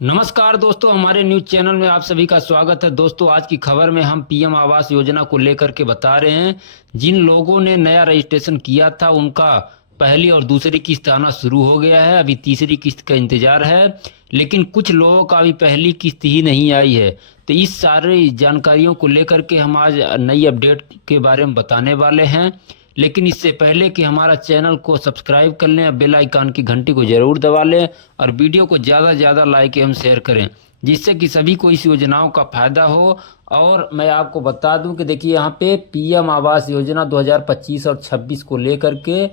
नमस्कार दोस्तों, हमारे न्यूज चैनल में आप सभी का स्वागत है। दोस्तों, आज की खबर में हम पीएम आवास योजना को लेकर के बता रहे हैं। जिन लोगों ने नया रजिस्ट्रेशन किया था उनका पहली और दूसरी किस्त आना शुरू हो गया है। अभी तीसरी किस्त का इंतजार है, लेकिन कुछ लोगों का अभी पहली किस्त ही नहीं आई है। तो इस सारी जानकारियों को लेकर के हम आज नई अपडेट के बारे में बताने वाले हैं। लेकिन इससे पहले कि हमारा चैनल को सब्सक्राइब कर लें, बेल आइकन की घंटी को जरूर दबा लें और वीडियो को ज़्यादा से ज़्यादा लाइक एवं शेयर करें, जिससे कि सभी को इस योजनाओं का फायदा हो। और मैं आपको बता दूं कि देखिए, यहाँ पे पीएम आवास योजना 2025 और 26 को लेकर के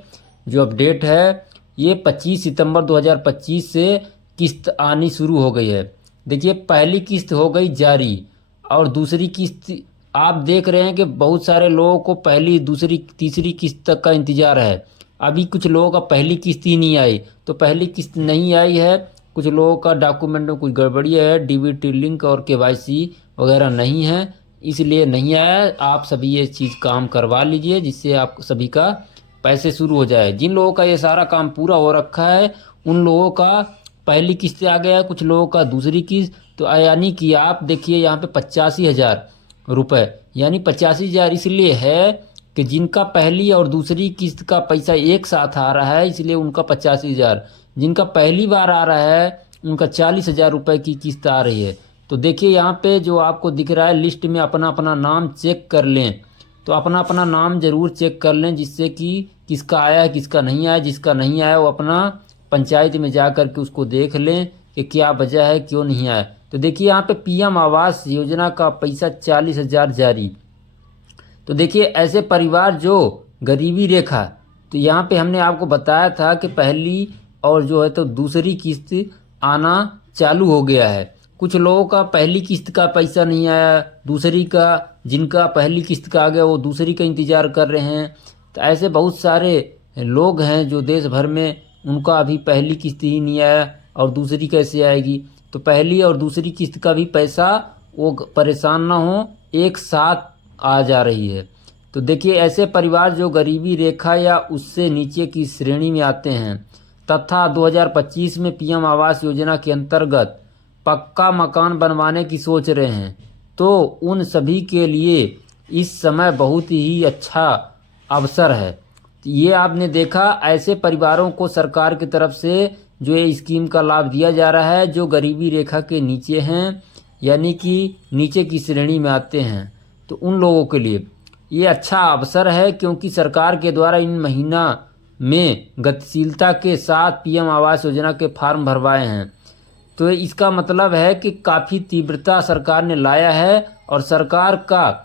जो अपडेट है, ये 25 सितंबर 2025 से किस्त आनी शुरू हो गई है। देखिए, पहली किस्त हो गई जारी और दूसरी किस्त आप देख रहे हैं कि बहुत सारे लोगों को पहली, दूसरी, तीसरी किस्त तक का इंतजार है। अभी कुछ लोगों का पहली किस्त ही नहीं आई। तो पहली किस्त नहीं आई है, कुछ लोगों का डॉक्यूमेंट में कुछ गड़बड़ी है, डीबीटी लिंक और केवाईसी वगैरह नहीं है, इसलिए नहीं आया है। आप सभी ये चीज़ काम करवा लीजिए, जिससे आप सभी का पैसे शुरू हो जाए। जिन लोगों का ये सारा काम पूरा हो रखा है उन लोगों का पहली किस्त आ गया है, कुछ लोगों का दूसरी किस्त। तो यानी कि आप देखिए, यहाँ पे 85,000 रुपए, यानी 85,000 इसलिए है कि जिनका पहली और दूसरी किस्त का पैसा एक साथ आ रहा है, इसलिए उनका 85,000। जिनका पहली बार आ रहा है उनका 40,000 रुपये की किस्त आ रही है। तो देखिए, यहाँ पे जो आपको दिख रहा है लिस्ट में, अपना अपना नाम चेक कर लें। तो अपना अपना नाम जरूर चेक कर लें, जिससे कि किसका आया है किसका नहीं आया। जिसका नहीं आया वो अपना पंचायत में जा कर के उसको देख लें कि क्या वजह है, क्यों नहीं आया। तो देखिए, यहाँ पे पीएम आवास योजना का पैसा 40,000 जारी। तो देखिए, ऐसे परिवार जो गरीबी रेखा, तो यहाँ पे हमने आपको बताया था कि पहली और जो है तो दूसरी किस्त आना चालू हो गया है। कुछ लोगों का पहली किस्त का पैसा नहीं आया, दूसरी का, जिनका पहली किस्त का आ गया वो दूसरी का इंतजार कर रहे हैं। तो ऐसे बहुत सारे लोग हैं जो देश भर में, उनका अभी पहली किस्त ही नहीं आया और दूसरी कैसे आएगी। तो पहली और दूसरी किस्त का भी पैसा, वो परेशान ना हो, एक साथ आ जा रही है। तो देखिए, ऐसे परिवार जो गरीबी रेखा या उससे नीचे की श्रेणी में आते हैं तथा 2025 में पीएम आवास योजना के अंतर्गत पक्का मकान बनवाने की सोच रहे हैं, तो उन सभी के लिए इस समय बहुत ही अच्छा अवसर है। ये आपने देखा, ऐसे परिवारों को सरकार की तरफ से जो ये स्कीम का लाभ दिया जा रहा है, जो गरीबी रेखा के नीचे हैं, यानी कि नीचे की श्रेणी में आते हैं। तो उन लोगों के लिए ये अच्छा अवसर है, क्योंकि सरकार के द्वारा इन महीना में गतिशीलता के साथ पीएम आवास योजना के फॉर्म भरवाए हैं। तो इसका मतलब है कि काफ़ी तीव्रता सरकार ने लाया है और सरकार का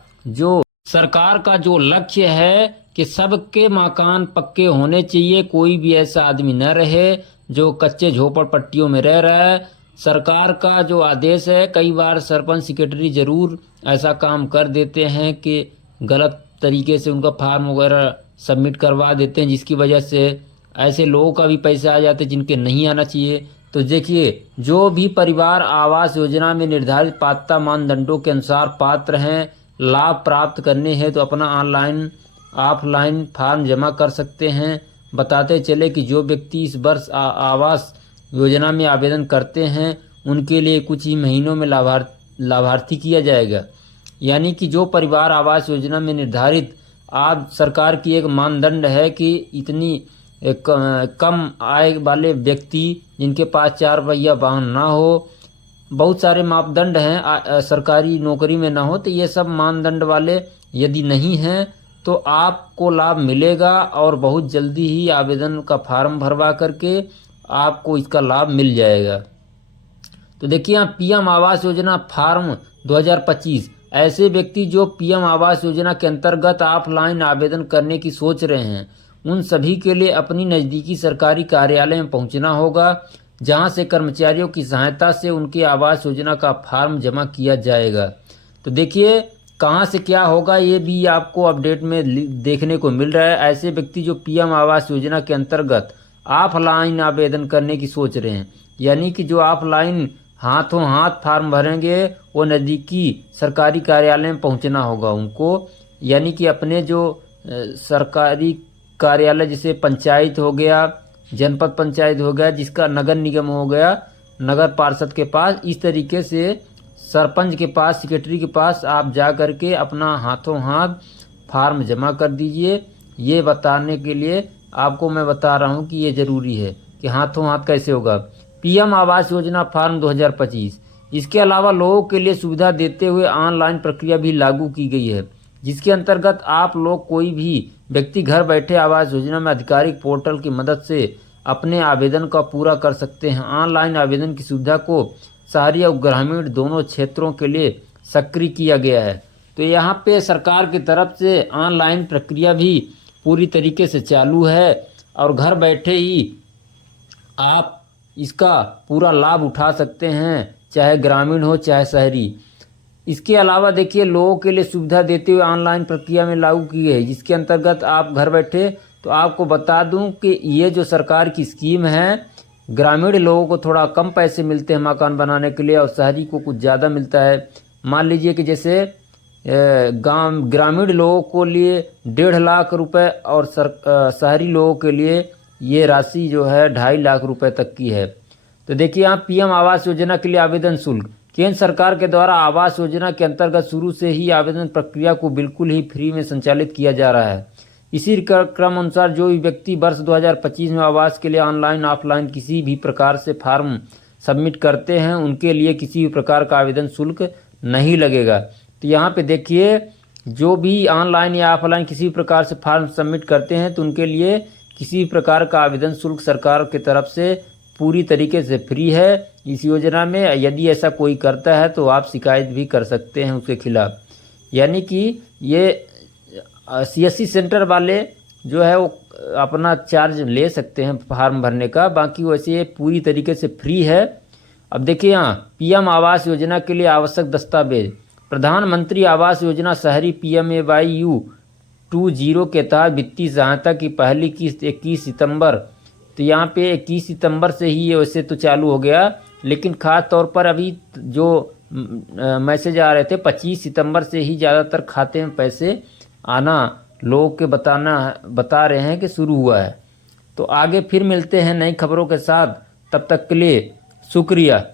जो लक्ष्य है कि सबके मकान पक्के होने चाहिए। कोई भी ऐसा आदमी न रहे जो कच्चे झोपड़पट्टियों में रह रहा है। सरकार का जो आदेश है, कई बार सरपंच सेक्रेटरी जरूर ऐसा काम कर देते हैं कि गलत तरीके से उनका फार्म वगैरह सबमिट करवा देते हैं, जिसकी वजह से ऐसे लोगों का भी पैसा आ जाते हैं जिनके नहीं आना चाहिए। तो देखिए, जो भी परिवार आवास योजना में निर्धारित पात्रता मानदंडों के अनुसार पात्र हैं, लाभ प्राप्त करने हैं, तो अपना ऑनलाइन ऑफलाइन फॉर्म जमा कर सकते हैं। बताते चले कि जो व्यक्ति इस वर्ष आवास योजना में आवेदन करते हैं उनके लिए कुछ ही महीनों में लाभार्थी किया जाएगा। यानी कि जो परिवार आवास योजना में निर्धारित, आज सरकार की एक मानदंड है कि इतनी कम आय वाले व्यक्ति जिनके पास 4 पहिया वाहन ना हो, बहुत सारे मापदंड हैं, सरकारी नौकरी में ना हो, तो ये सब मानदंड वाले यदि नहीं हैं तो आपको लाभ मिलेगा और बहुत जल्दी ही आवेदन का फॉर्म भरवा करके आपको इसका लाभ मिल जाएगा। तो देखिए, यहाँ पीएम आवास योजना फॉर्म 2025, ऐसे व्यक्ति जो पीएम आवास योजना के अंतर्गत ऑफलाइन आवेदन करने की सोच रहे हैं, उन सभी के लिए अपनी नज़दीकी सरकारी कार्यालय में पहुंचना होगा, जहां से कर्मचारियों की सहायता से उनके आवास योजना का फॉर्म जमा किया जाएगा। तो देखिए, कहां से क्या होगा ये भी आपको अपडेट में देखने को मिल रहा है। ऐसे व्यक्ति जो पीएम आवास योजना के अंतर्गत ऑफलाइन आवेदन करने की सोच रहे हैं, यानी कि जो ऑफलाइन हाथों हाथ फार्म भरेंगे, वो नज़दीकी सरकारी कार्यालय में पहुंचना होगा उनको। यानी कि अपने जो सरकारी कार्यालय, जैसे पंचायत हो गया, जनपद पंचायत हो गया, जिसका नगर निगम हो गया, नगर पार्षद के पास। इस तरीके से सरपंच के पास, सेक्रेटरी के पास आप जा कर के अपना हाथों हाथ फार्म जमा कर दीजिए। ये बताने के लिए आपको मैं बता रहा हूँ कि ये ज़रूरी है कि हाथों हाथ कैसे होगा। PM Awas Yojana farm 2025। इसके अलावा लोगों के लिए सुविधा देते हुए ऑनलाइन प्रक्रिया भी लागू की गई है, जिसके अंतर्गत आप लोग कोई भी व्यक्ति घर बैठे आवास योजना में आधिकारिक पोर्टल की मदद से अपने आवेदन का पूरा कर सकते हैं। ऑनलाइन आवेदन की सुविधा को शहरी और ग्रामीण दोनों क्षेत्रों के लिए सक्रिय किया गया है। तो यहाँ पे सरकार की तरफ से ऑनलाइन प्रक्रिया भी पूरी तरीके से चालू है और घर बैठे ही आप इसका पूरा लाभ उठा सकते हैं, चाहे ग्रामीण हो चाहे शहरी। इसके अलावा देखिए, लोगों के लिए सुविधा देते हुए ऑनलाइन प्रक्रिया में लागू की है, जिसके अंतर्गत आप घर बैठे, तो आपको बता दूं कि ये जो सरकार की स्कीम है, ग्रामीण लोगों को थोड़ा कम पैसे मिलते हैं मकान बनाने के लिए और शहरी को कुछ ज़्यादा मिलता है। मान लीजिए कि जैसे ग्रामीण लोगों को लिए 1.5 लाख रुपए और शहरी लोगों के लिए ये राशि जो है 2.5 लाख रुपए तक की है। तो देखिए, यहाँ पीएम आवास योजना के लिए आवेदन शुल्क। केंद्र सरकार के द्वारा आवास योजना के अंतर्गत शुरू से ही आवेदन प्रक्रिया को बिल्कुल ही फ्री में संचालित किया जा रहा है। इसी क्रम अनुसार जो भी व्यक्ति वर्ष 2025 में आवास के लिए ऑनलाइन ऑफलाइन किसी भी प्रकार से फॉर्म सबमिट करते हैं, उनके लिए किसी भी प्रकार का आवेदन शुल्क नहीं लगेगा। तो यहाँ पे देखिए, जो भी ऑनलाइन या ऑफलाइन किसी भी प्रकार से फॉर्म सबमिट करते हैं तो उनके लिए किसी भी प्रकार का आवेदन शुल्क सरकार की तरफ से पूरी तरीके से फ्री है इस योजना में। यदि ऐसा कोई करता है तो आप शिकायत भी कर सकते हैं उसके खिलाफ। यानी कि ये सीएससी सेंटर वाले जो है वो अपना चार्ज ले सकते हैं फॉर्म भरने का, बाकी वैसे ये पूरी तरीके से फ्री है। अब देखिए, यहाँ पीएम आवास योजना के लिए आवश्यक दस्तावेज। प्रधानमंत्री आवास योजना शहरी PMAYU 20 के तहत वित्तीय सहायता की पहली किस्त 21 सितंबर। तो यहाँ पे 21 सितंबर से ही ये वैसे तो चालू हो गया, लेकिन ख़ास तौर पर अभी जो मैसेज आ रहे थे 25 सितंबर से ही ज़्यादातर खाते में पैसे आना लोगों के बता रहे हैं कि शुरू हुआ है। तो आगे फिर मिलते हैं नई खबरों के साथ, तब तक के लिए शुक्रिया।